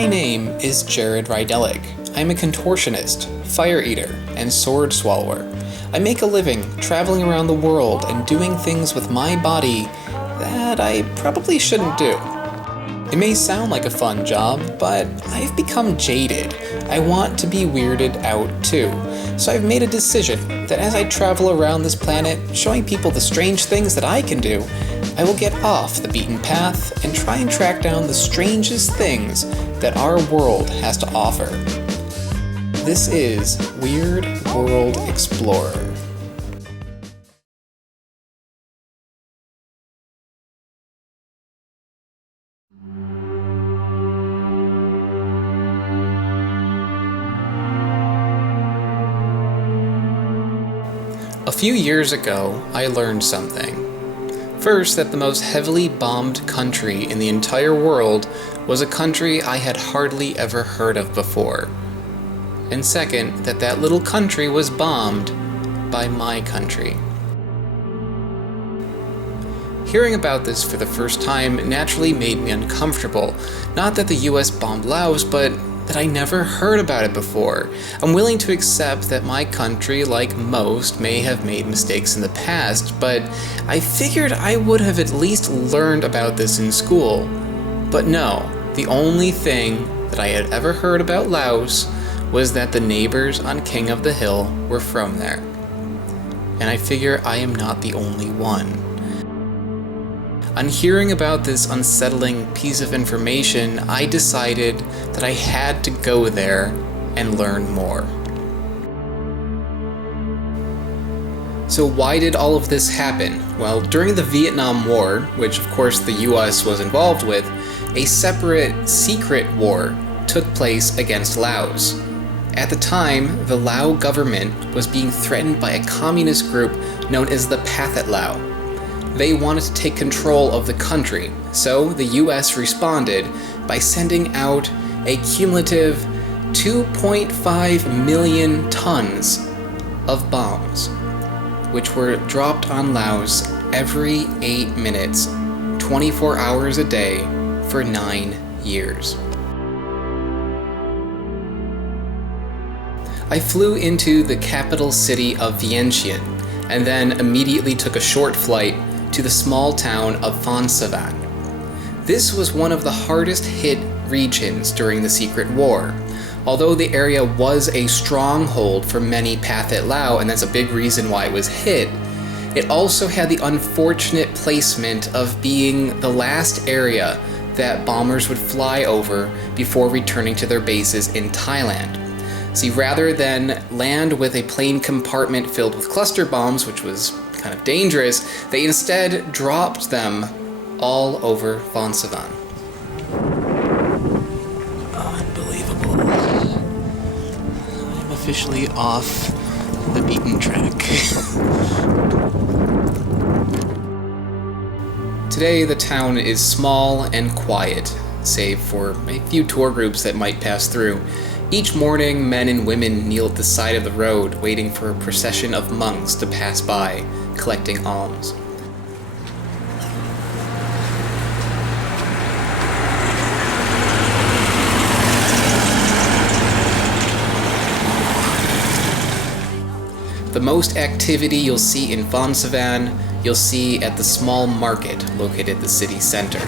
My name is Jared Rydelic. I'm a contortionist, fire eater, and sword swallower. I make a living traveling around the world and doing things with my body that I probably shouldn't do. It may sound like a fun job, but I've become jaded. I want to be weirded out too. So I've made a decision that as I travel around this planet, showing people the strange things that I can do, I will get off the beaten path and try and track down the strangest things that our world has to offer. This is Weird World Explorer. A few years ago, I learned something. First, that the most heavily bombed country in the entire world was a country I had hardly ever heard of before. And second, that that little country was bombed by my country. Hearing about this for the first time naturally made me uncomfortable. Not that the US bombed Laos, but that I never heard about it before. I'm willing to accept that my country, like most, may have made mistakes in the past, but I figured I would have at least learned about this in school. But no, the only thing that I had ever heard about Laos was that the neighbors on King of the Hill were from there. And I figure I am not the only one. On hearing about this unsettling piece of information, I decided that I had to go there and learn more. So why did all of this happen? Well, during the Vietnam War, which of course the US was involved with, a separate secret war took place against Laos. At the time, the Lao government was being threatened by a communist group known as the Pathet Lao. They wanted to take control of the country, so the US responded by sending out a cumulative 2.5 million tons of bombs, which were dropped on Laos every 8 minutes, 24 hours a day, for 9 years. I flew into the capital city of Vientiane, and then immediately took a short flight to the small town of Phonsavanh. This was one of the hardest hit regions during the Secret War. Although the area was a stronghold for many Pathet Lao, and that's a big reason why it was hit, it also had the unfortunate placement of being the last area that bombers would fly over before returning to their bases in Thailand. See, rather than land with a plane compartment filled with cluster bombs, which was kind of dangerous, they instead dropped them all over Phonsavanh. Unbelievable. I'm officially off the beaten track. Today, the town is small and quiet, save for a few tour groups that might pass through. Each morning, men and women kneel at the side of the road, waiting for a procession of monks to pass by, collecting alms. The most activity you'll see in Phonsavanh, you'll see at the small market located at the city center.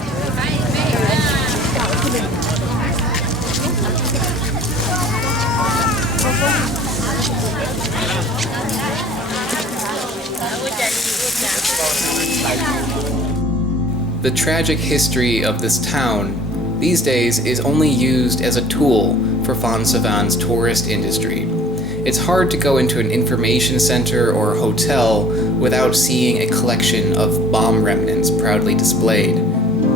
The tragic history of this town these days is only used as a tool for Phonsavang's tourist industry. It's hard to go into an information center or hotel without seeing a collection of bomb remnants proudly displayed.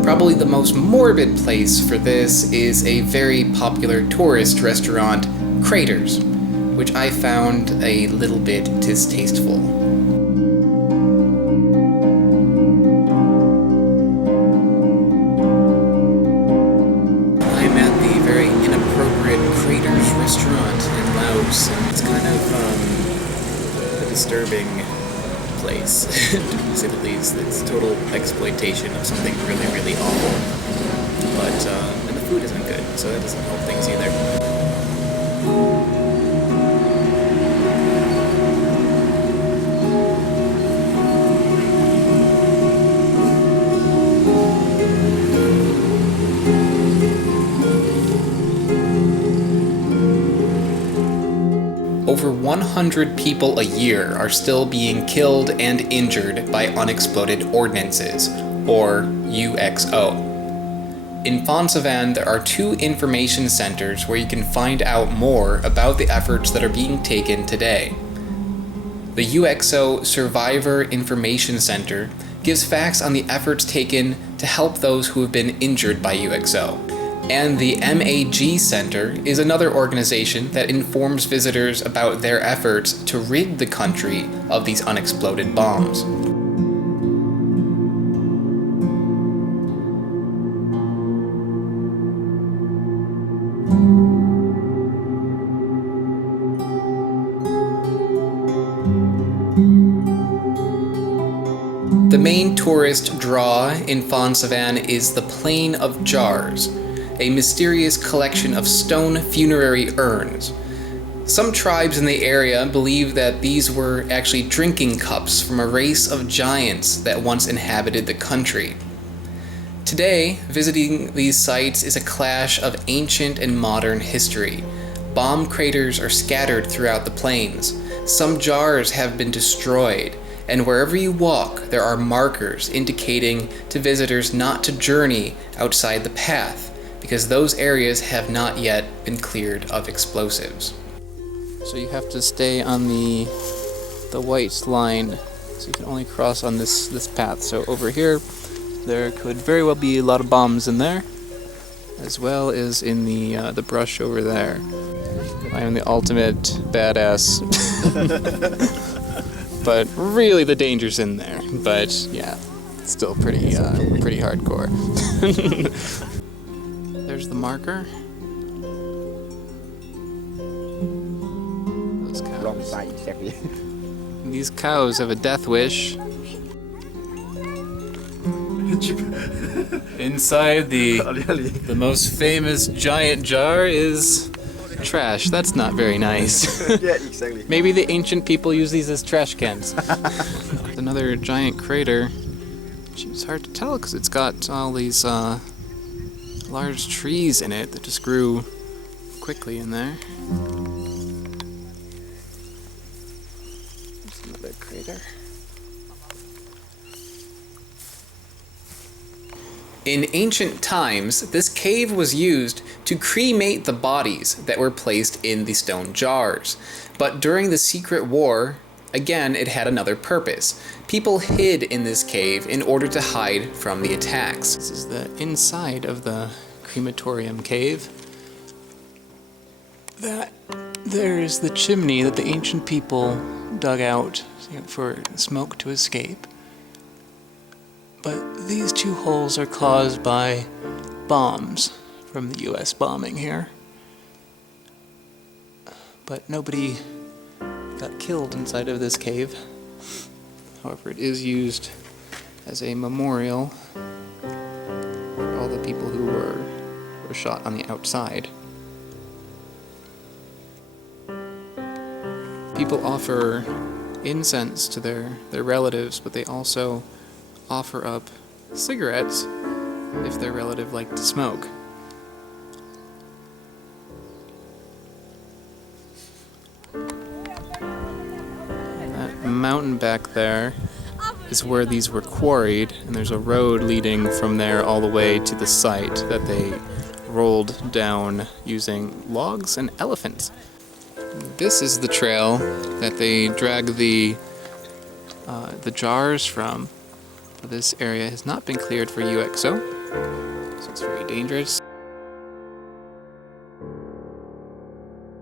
Probably the most morbid place for this is a very popular tourist restaurant, Craters, which I found a little bit distasteful. Restaurant in Laos, and it's kind of a disturbing place, to say the least. It's total exploitation of something really, really awful. but and the food isn't good, so that doesn't help things either. Over 100 people a year are still being killed and injured by unexploded ordnances, or UXO. In Phonsavanh, there are 2 information centers where you can find out more about the efforts that are being taken today. The UXO Survivor Information Center gives facts on the efforts taken to help those who have been injured by UXO. And the MAG Center is another organization that informs visitors about their efforts to rid the country of these unexploded bombs. The main tourist draw in Phonsavanh is the Plain of Jars, a mysterious collection of stone funerary urns. Some tribes in the area believe that these were actually drinking cups from a race of giants that once inhabited the country. Today, visiting these sites is a clash of ancient and modern history. Bomb craters are scattered throughout the plains. Some jars have been destroyed, and wherever you walk, there are markers indicating to visitors not to journey outside the path, because those areas have not yet been cleared of explosives. So you have to stay on the white line, so you can only cross on this path. So over here, there could very well be a lot of bombs in there, as well as in the brush over there. I am the ultimate badass. But really the danger's in there. But yeah, it's still pretty hardcore. There's the marker. Those cows. Wrong side, exactly. These cows have a death wish. Inside the most famous giant jar is trash. That's not very nice. Yeah, exactly. Maybe the ancient people use these as trash cans. Another giant crater. It's hard to tell because it's got all these large trees in it that just grew quickly in there. There's another crater. In ancient times, this cave was used to cremate the bodies that were placed in the stone jars. But during the Secret War, again, it had another purpose. People hid in this cave in order to hide from the attacks. This is the inside of the crematorium cave. There is the chimney that the ancient people dug out for smoke to escape. But these 2 holes are caused by bombs from the US bombing here. But nobody got killed inside of this cave. However, it is used as a memorial for all the people who were shot on the outside. People offer incense to their relatives, but they also offer up cigarettes if their relative liked to smoke. That mountain back there is where these were quarried, and there's a road leading from there all the way to the site that they rolled down using logs and elephants. This is the trail that they drag the jars from. This area has not been cleared for UXO, so it's very dangerous.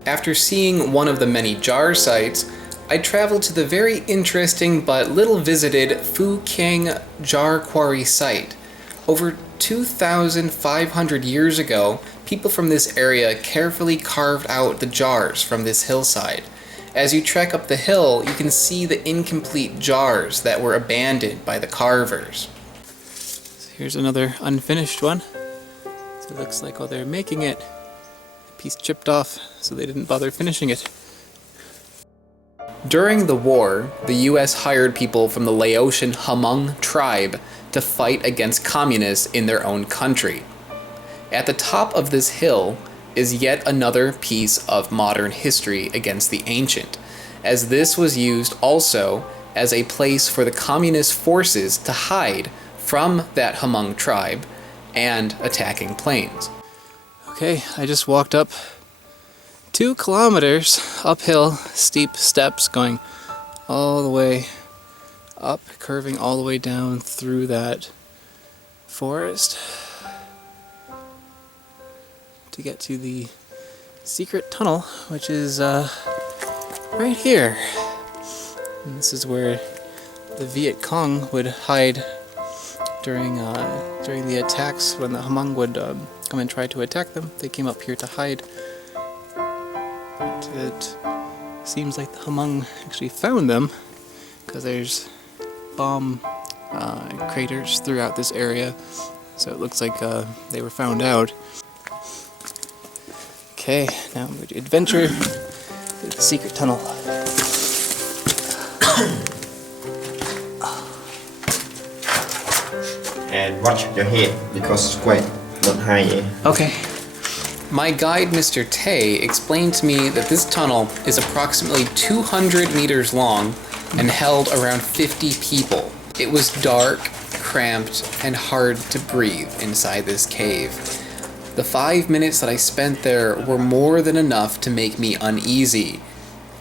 After seeing one of the many jar sites, I traveled to the very interesting but little visited Phu Kiang Jar Quarry site. Over 2,500 years ago, people from this area carefully carved out the jars from this hillside. As you trek up the hill, you can see the incomplete jars that were abandoned by the carvers. So here's another unfinished one. It looks like while they're making it, a piece chipped off, so they didn't bother finishing it. During the war, the US hired people from the Laotian Hmong tribe to fight against communists in their own country. At the top of this hill is yet another piece of modern history against the ancient, as this was used also as a place for the communist forces to hide from that Hmong tribe and attacking planes. Okay, I just walked up 2 kilometers uphill, steep steps going all the way up, curving all the way down through that forest to get to the secret tunnel, which is right here. And this is where the Viet Cong would hide during the attacks. When the Hmong would come and try to attack them, they came up here to hide. But it seems like the Hmong actually found them, because there's bomb craters throughout this area, so it looks like they were found out. Okay, now I'm going to adventure through the secret tunnel. And watch your head because it's quite not high. Okay. My guide, Mr. Tay, explained to me that this tunnel is approximately 200 meters long and held around 50 people. It was dark, cramped, and hard to breathe inside this cave. The 5 minutes that I spent there were more than enough to make me uneasy.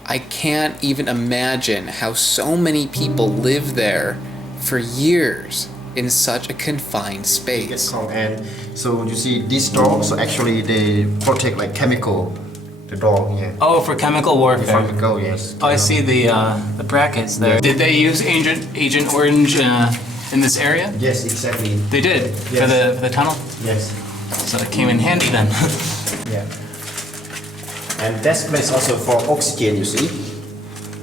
I can't even imagine how so many people live there for years in such a confined space. And so you see this door, so actually they protect like chemical, the door here. Oh, for chemical warfare. Chemical, yes. Oh, I see the brackets there. Did they use Agent Orange in this area? Yes, exactly. They did? Yes. For the tunnel? Yes. So it came in handy then. Yeah. And that's place also for oxygen, you see.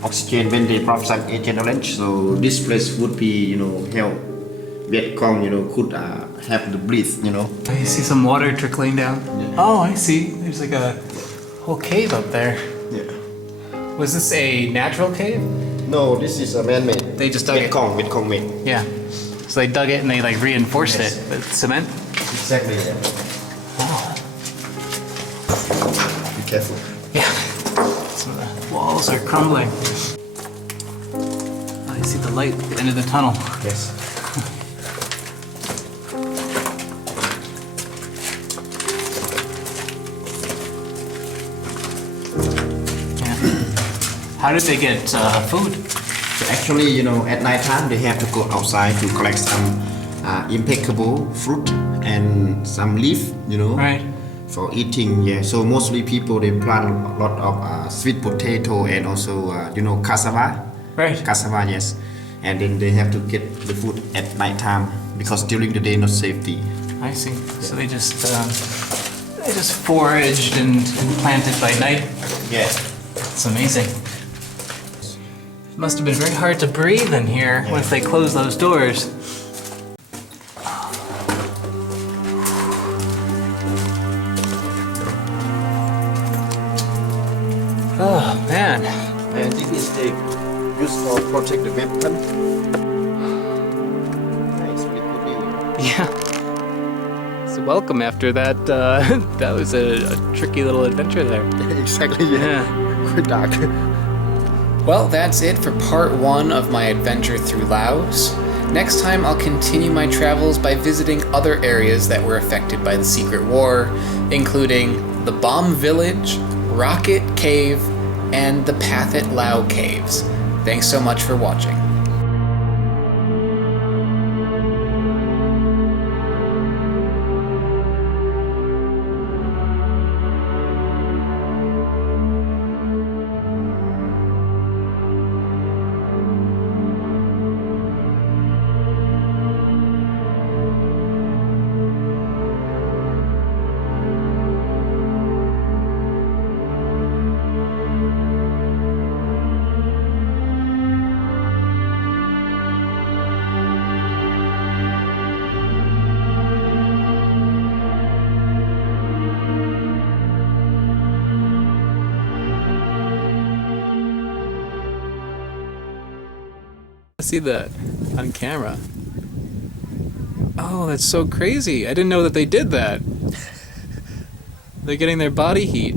Oxygen when they provide some Agent Orange, so this place would be, help Viet Cong, could have the breathe, I see some water trickling down. Yeah. Oh, I see. There's like a whole cave up there. Yeah. Was this a natural cave? No, this is a man-made. They just dug Viet it. Cong made. Yeah. So they dug it and they like reinforced Yes. it with cement? Exactly, yeah. Oh. Be careful. Yeah. Some of the walls are crumbling. I see the light at the end of the tunnel. Yes. How did they get food? So actually, at night time they have to go outside to collect some impeccable fruit and some leaf, Right. for eating. Yeah. So mostly people they plant a lot of sweet potato and also cassava. Right. Cassava, yes. And then they have to get the food at night time because during the day not safety. I see. So they just foraged and planted by night. Yeah. It's amazing. It must have been very hard to breathe in here once they closed those doors. Oh man. And this is they use for protect the weapon. Nice, really good view. Yeah. So welcome after that. That was a tricky little adventure there. Exactly. Yeah. Quite dark. Well, that's it for part 1 of my adventure through Laos. Next time I'll continue my travels by visiting other areas that were affected by the Secret War, including the Bomb Village, Rocket Cave, and the Pathet Lao Caves. Thanks so much for watching. see that on camera. Oh, that's so crazy. I didn't know that they did that. They're getting their body heat.